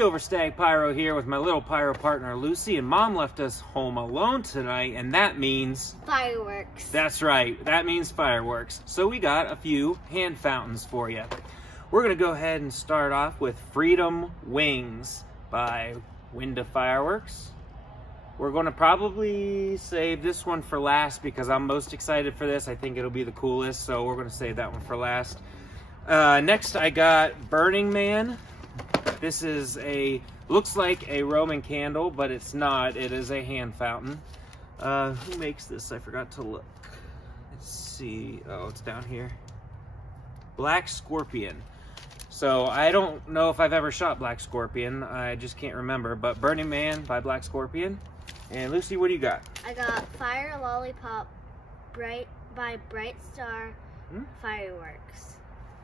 SilverStagPyro here with my little pyro partner Lucy, and Mom left us home alone tonight, and that means fireworks. That's right, that means fireworks. So we got a few hand fountains for you. We're gonna go ahead and start off with Freedom Wings by Winda Fireworks. We're gonna probably save this one for last because I'm most excited for this. I think it'll be the coolest, so we're gonna save that one for last. Next I got Burning Man. This is looks like a Roman candle, but it's not. It is a hand fountain. Who makes this? I forgot to look. Let's see. Oh, it's down here. Black Scorpion. So I don't know if I've ever shot Black Scorpion. I just can't remember. But Burning Man by Black Scorpion. And Lucy, what do you got? I got Fire Lollipop by Bright Star Fireworks.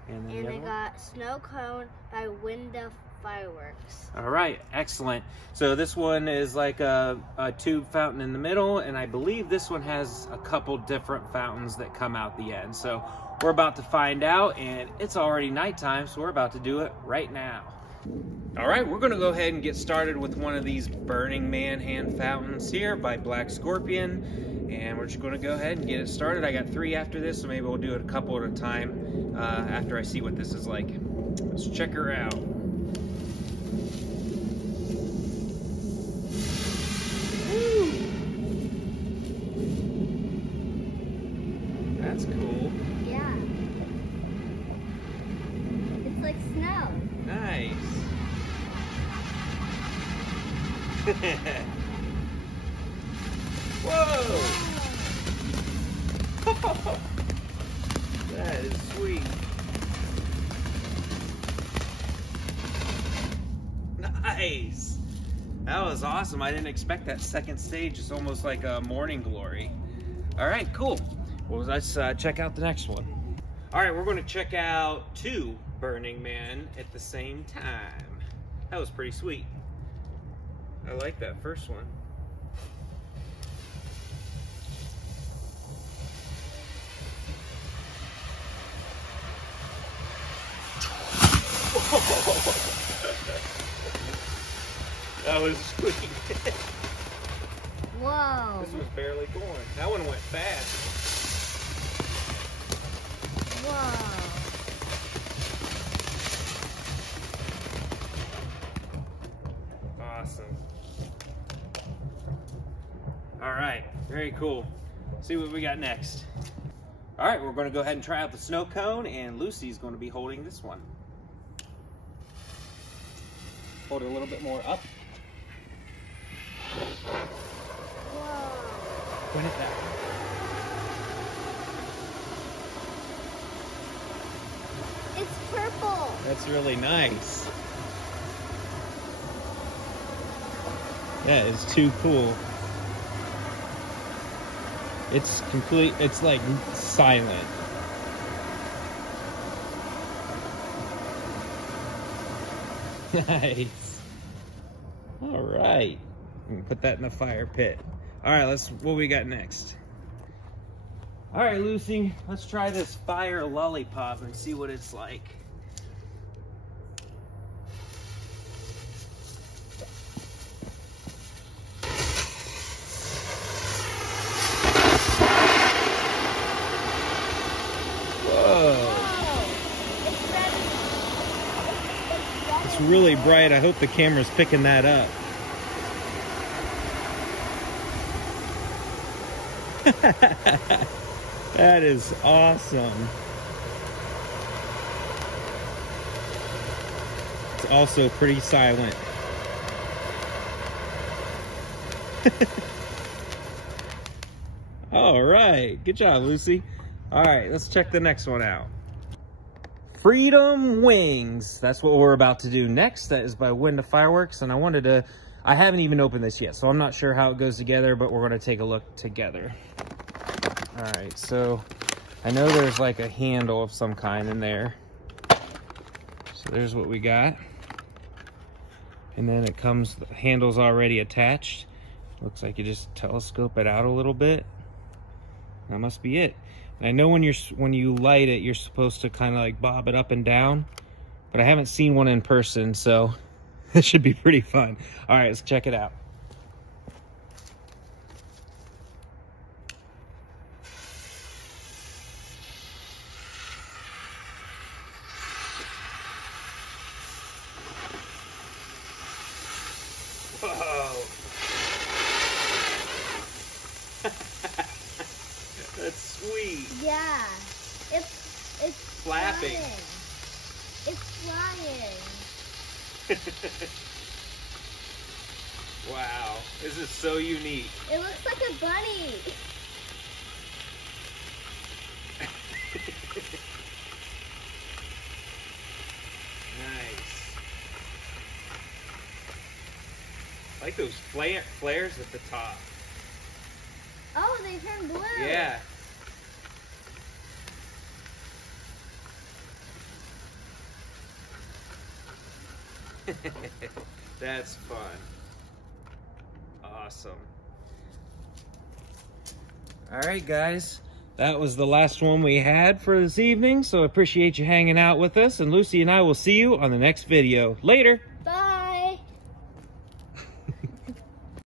And I got Snow Cone by Winda Fireworks. All right, excellent. So this one is like a tube fountain in the middle, and I believe this one has a couple different fountains that come out the end. So we're about to find out, and it's already nighttime, so we're about to do it right now. All right, we're gonna go ahead and get started with one of these Burning Man hand fountains here by Black Scorpion, and we're just gonna go ahead and get it started. I got 3 after this, so maybe we'll do it a couple at a time after I see what this is like. Let's check her out. Woo! That's cool. Yeah. It's like snow. Nice. Whoa! That is sweet. Nice. That was awesome. I didn't expect that second stage. It's almost like a morning glory. All right, cool. Well, let's check out the next one. All right, we're going to check out 2 Burning Man at the same time. That was pretty sweet. I like that first one. That was sweet. Whoa. This was barely going. That one went fast. Whoa. Awesome. All right, very cool. See what we got next. All right, we're going to go ahead and try out the snow cone, and Lucy's going to be holding this one. Hold it a little bit more up. Whoa. Point it back. It's purple. That's really nice. That is too cool. It's complete, it's like silent. Nice. All right. I'm gonna put that in the fire pit. All right, what we got next? All right, Lucy, let's try this Fire Lollipop and see what it's like. It's really bright. I hope the camera's picking that up. That is awesome. It's also pretty silent. All right, good job, Lucy. All right, let's check the next one out. Freedom Wings. That's what we're about to do next. That is by Winda Fireworks, and I haven't even opened this yet, so I'm not sure how it goes together, but we're gonna take a look together. All right, so I know there's like a handle of some kind in there. So there's what we got. And then it comes, the handle's already attached. Looks like you just telescope it out a little bit. That must be it. And I know when you light it, you're supposed to kind of like bob it up and down, but I haven't seen one in person, so That should be pretty fun. All right, let's check it out. Whoa. That's sweet. Yeah. It's flapping. It's flying. Wow, this is so unique. It looks like a bunny. Nice. I like those flares at the top. Oh, they turn blue. Yeah. That's fun. Awesome. All right, guys. That was the last one we had for this evening, so I appreciate you hanging out with us, and Lucy and I will see you on the next video. Later.